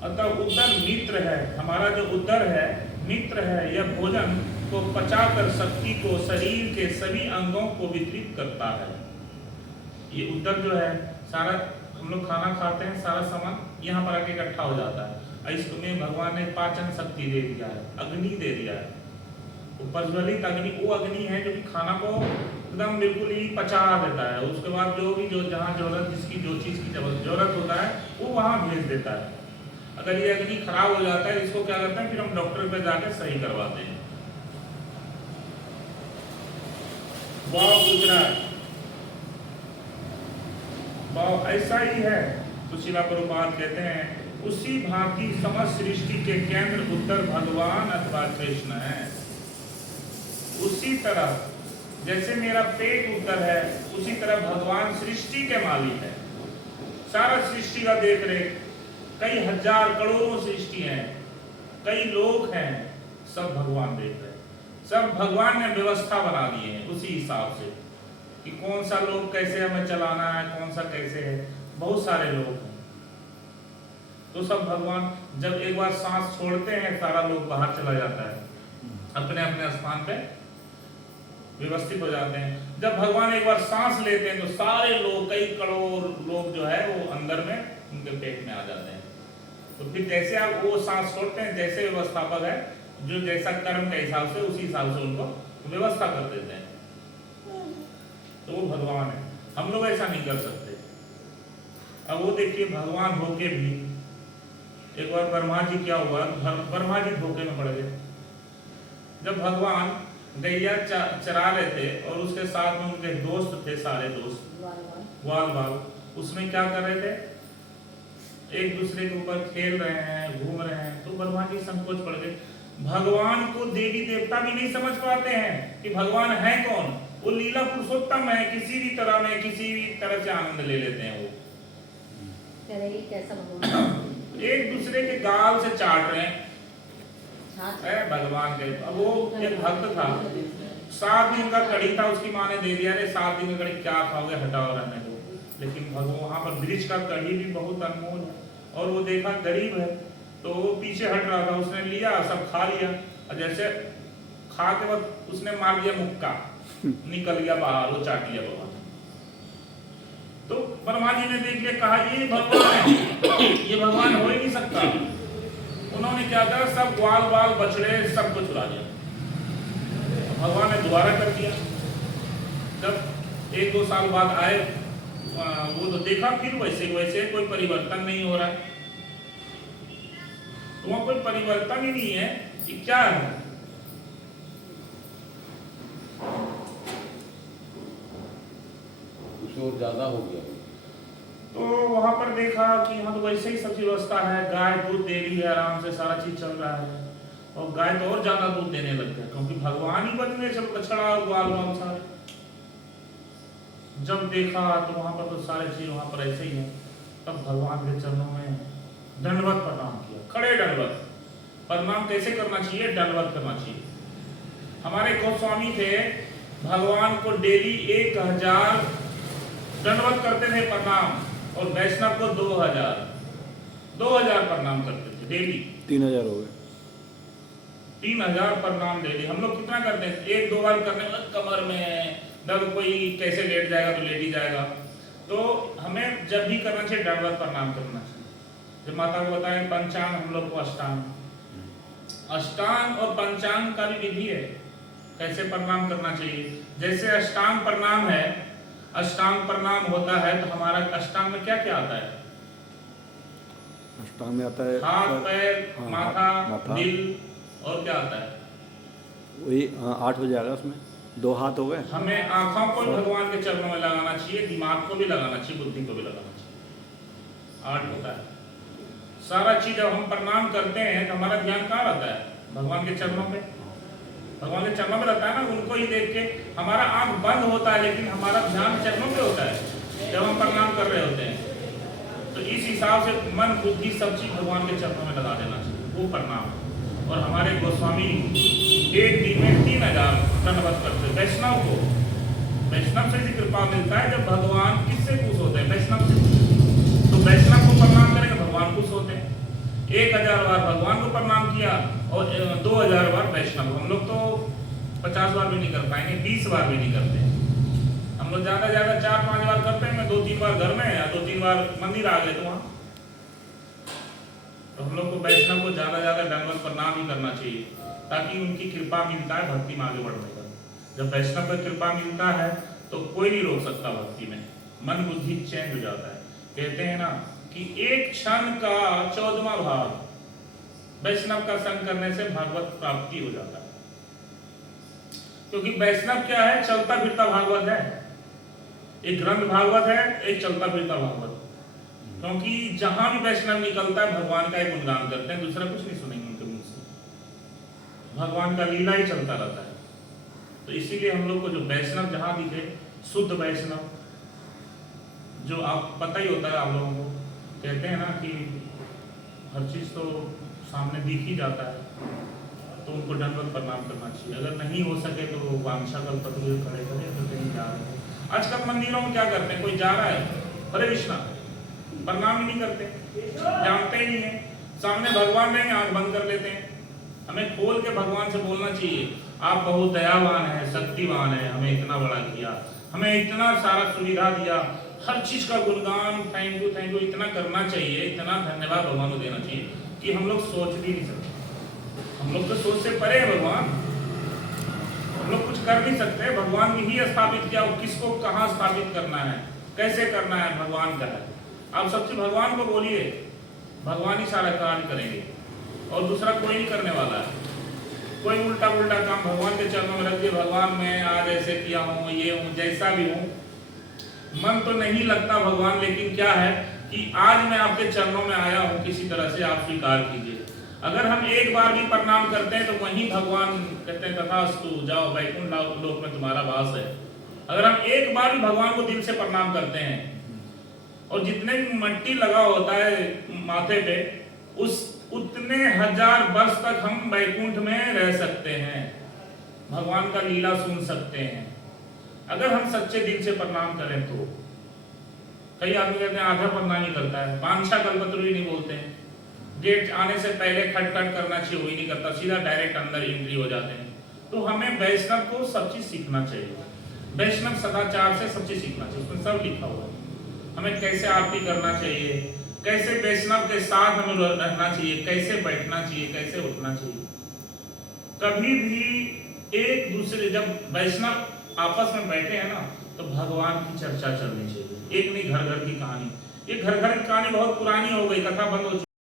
अतः उदर मित्र है, हमारा जो उदर है मित्र है, यह भोजन को पचाकर शक्ति को शरीर के सभी अंगों को वितरित करता है। ये उदर जो है सारा, हम लोग खाना खाते हैं, सारा सामान यहाँ पर आके इकट्ठा हो जाता है। इसमें भगवान ने पाचन शक्ति दे दिया है, अग्नि दे दिया है, उपज्वलित अग्नि, वो अग्नि है जो कि खाना को एकदम बिल्कुल ही पचा देता है। उसके बाद जो भी जो जहाँ जरूरत, जिसकी जो चीज़ की जरूरत होता है वो वहाँ भेज देता है। अगर ये अग्नि खराब हो जाता है, इसको क्या करते हैं, फिर हम डॉक्टर पे जाके सही करवाते हैं। वाह गुजरात, वाह ऐसा ही है। तो शिला प्रभुपाद कहते हैं उसी भांति समस्त सृष्टि के केंद्र उत्तर भगवान अथवा कृष्ण है। उसी तरह जैसे मेरा पेट उत्तर है, उसी तरह भगवान सृष्टि के मालिक है, सारा सृष्टि का देख रेख, कई हजार करोड़ों सृष्टि हैं, कई लोग हैं, सब भगवान देख रहे हैं। सब भगवान ने व्यवस्था बना दी है उसी हिसाब से कि कौन सा लोग कैसे हमें चलाना है, कौन सा कैसे है, बहुत सारे लोग हैं। तो सब भगवान जब एक बार सांस छोड़ते हैं, सारा लोग बाहर चला जाता है, अपने अपने स्थान पे व्यवस्थित हो जाते हैं। जब भगवान एक बार सांस लेते हैं तो सारे लोग, कई करोड़ लोग जो है वो अंदर में उनके पेट में आ जाते हैं। तो फिर जैसे आप वो सांस छोड़ते हैं, जैसे व्यवस्थापक है जो जैसा कर्म के हिसाब से, उसी हिसाब से उनको व्यवस्था कर देते हैं। तो वो भगवान है, हम लोग ऐसा नहीं कर सकते। अब वो देखिए भगवान होके भी, एक बार ब्रह्मा जी क्या हुआ, ब्रह्मा जी धोखे में पड़ गए। जब भगवान गैया चरा रहे थे और उसके साथ में उनके दोस्त थे, सारे दोस्त ग्वाल बाल, उसमें क्या कर रहे थे, एक दूसरे के ऊपर खेल रहे हैं, घूम रहे हैं। तो ब्रह्मा जी संकोच पड़ गए। भगवान को देवी देवता भी नहीं समझ पाते हैं कि भगवान है कौन। वो लीला पुरुषोत्तम है, किसी भी तरह में किसी भी तरह से आनंद ले लेते हैं। वो एक दूसरे के गाल से चाट रहे हैं भगवान के। अब वो एक भक्त था, 7 दिन का कड़ी था, उसकी माँ ने दे दिया, अरे 7 दिन का कड़ी क्या खाओगे, हटाओ रहने दो। लेकिन भगवान वहां पर वृक्ष का कड़ी भी बहुत अनमोल है, और वो देखा गरीब है तो वो पीछे हट रहा था, उसने लिया, सब खा लिया, और जैसे खा के बाद उसने मार दिया मुक्का, निकल गया बाहर, वो चाट लिया भगवान। तो ब्रह्मा जी ने देख लिया, कहा ये भगवान है, ये भगवान हो ही नहीं सकता। उन्होंने क्या करा, सब ग्वाल बाल बछड़े सबको चुरा लिया। भगवान ने दोबारा कर दिया। जब 1-2 साल बाद आए, वो तो देखा फिर वैसे वैसे, कोई परिवर्तन नहीं हो रहा है। तो वहां कोई परिवर्तन ही नहीं है कि क्या है। कुछ ज्यादा हो गया। तो वहां पर देखा कि हाँ तो वैसे ही सब व्यवस्था है, गाय दूध दे रही है, आराम से सारा चीज चल रहा है, और गाय तो और ज्यादा दूध देने लग गया, क्योंकि भगवान ही बन गए सब, बछड़ा ग्वाल बाल सारे। जब देखा तो वहां पर तो सारे चीज वहां पर ऐसे ही है। तब भगवान के चरणों में दंडवत प्रणाम किया, खड़े दंडवत। प्रणाम कैसे करना चाहिए, दंडवत करना चाहिए। हमारे गोस्वामी थे, भगवान को डेली 1000 दंडवत करते थे प्रणाम, और वैष्णव को 2000 प्रणाम करते थे डेली। 3000 हो गए। 3000 प्रणाम डेली। हम लोग कितना करते हैं, 1-2 बार करने में कमर में दर्द, कोई कैसे लेट जाएगा तो लेट ही जाएगा। तो हमें जब भी करना चाहिए दंडवत प्रणाम करना चाहिए। जब माता को बताएं पंचांग, हम लोग को अष्टांग और पंचांग का भी विधि है, कैसे प्रणाम करना चाहिए। जैसे अष्टांग प्रणाम है, अष्टांग प्रणाम होता है तो हमारा अष्टांग में क्या क्या आता है, अष्टांग में आता है हाथ पैर, हाँ, माथा, दिल, और क्या आता है, वही 8 हो जाएगा। उसमें 2 हाथ हो गए। हमें आंखों को भगवान के चरणों में लगाना चाहिए, दिमाग को भी लगाना चाहिए, बुद्धि को भी लगाना चाहिए। 8 होता है सारा चीज। जब हम प्रणाम करते हैं तो हमारा ध्यान कहाँ रहता है, भगवान के चरणों पे। भगवान के चरणों में रहता है ना, उनको ही देख के हमारा आंख बंद होता है, लेकिन हमारा ध्यान चरणों पे होता है जब हम प्रणाम कर रहे होते हैं। तो इस हिसाब से मन बुद्धि सब चीज भगवान के चरणों में लगा देना चाहिए, वो प्रणाम। और हमारे गोस्वामी एक दिन में 3000 दंडवत करते। वैष्णव को, वैष्णव से भी कृपा मिलता है। जब भगवान किससे खुश होते हैं, वैष्णव से। तो वैष्णव को प्रणाम करेंगे, भगवान खुश होते हैं। 1000 बार भगवान को प्रणाम किया और 2000 बार वैष्णव। हम लोग तो 50 बार भी नहीं कर पाएंगे, 20 बार भी नहीं करते। हम लोग ज्यादा 4-5 बार करते हैं। मैं 2-3 बार घर में या 2-3 बार मंदिर आ गए तो वहां। तो हम लोग को वैष्णव को ज्यादा दंडवत प्रणाम ही करना चाहिए, ताकि उनकी कृपा मिलता है भक्ति में आगे बढ़ने का। जब वैष्णव पर कृपा मिलता है तो कोई नहीं रोक सकता भक्ति में, मन बुद्धि चेंज हो जाता है। कहते हैं ना कि एक क्षण का 14वां भाग वैष्णव का संग करने से भागवत प्राप्ति हो जाता है। क्योंकि वैष्णव क्या है, चलता फिरता भागवत है। एक ग्रंथ भागवत है, एक चलता फिरता भागवत। क्योंकि जहां भी वैष्णव निकलता है भगवान का ही गुणगान करते हैं, दूसरा कुछ नहीं सुनेंगे उनके मुंह से। भगवान का लीला ही चलता रहता है। तो इसीलिए हम लोग को जो वैष्णव जहां दिखे, शुद्ध वैष्णव, जो आप पता ही होता है आप लोगों को, कहते हैं ना कि हर चीज तो सामने दिख ही जाता है, तो उनको दंडवत प्रणाम करना चाहिए। अगर नहीं हो सके तो वांछा कल्पतरु खड़े करें, तो कहीं जा रहे हैं। आजकल मंदिरों में क्या करते हैं, कोई जा रहा है, हरे कृष्णा, प्रणाम ही नहीं करते, जानते ही नहीं है। सामने भगवान रहेंगे, आंख बंद कर लेते हैं। हमें खोल के भगवान से बोलना चाहिए, आप बहुत दयावान है, शक्तिवान है, हमें इतना बड़ा किया, हमें इतना सारा सुविधा दिया, हर चीज का गुणगान, थैंक यू इतना करना चाहिए, इतना धन्यवाद भगवान को देना चाहिए कि हम लोग सोच भी नहीं सकते। हम लोग तो सोच से परे है भगवान, हम लोग कुछ कर नहीं सकते। भगवान ने ही स्थापित किया, किसको कहाँ स्थापित करना है, कैसे करना है, भगवान का है। आप सबसे भगवान को बोलिए, भगवान ही सारा कार्य करेंगे और दूसरा कोई नहीं करने वाला है। कोई उल्टा काम भगवान के चरणों में रख दिए, भगवान मैं आज ऐसे किया हूँ, ये हूँ, जैसा भी हूँ, मन तो नहीं लगता भगवान। लेकिन क्या है कि आज मैं आपके चरणों में आया हूँ, किसी तरह से आप स्वीकार कीजिए। अगर हम एक बार भी प्रणाम करते हैं तो वहीं भगवान कहते हैं तथास्तु, जाओ वैकुंठ लोक में तुम्हारा वास है। अगर हम एक बार भी भगवान को दिल से प्रणाम करते हैं, और जितने भी मट्टी लगा होता है माथे पे, उतने 1000 वर्ष तक हम वैकुंठ में रह सकते हैं, भगवान का लीला सुन सकते हैं, अगर हम सच्चे दिल से प्रणाम करें तो। कई आदमी कहते हैं आधा प्रणाम ही करता है, वांछा कल्पतरु ही नहीं बोलते हैं, गेट आने से पहले खटखट करना चाहिए वही नहीं करता, सीधा डायरेक्ट अंदर एंट्री हो जाते हैं। तो हमें वैष्णव को सब चीज सीखना चाहिए, वैष्णव सदाचार से सब चीज सीखना चाहिए, उसमें सब लिखा हुआ है। हमें कैसे आरती करना चाहिए, कैसे वैष्णव के साथ हमें रहना चाहिए, कैसे बैठना चाहिए, कैसे उठना चाहिए। कभी भी एक दूसरे, जब वैष्णव आपस में बैठे हैं ना, तो भगवान की चर्चा चलनी चाहिए, एक नहीं घर घर की कहानी। ये घर घर की कहानी बहुत पुरानी हो गई, कथा बंद हो चुकी।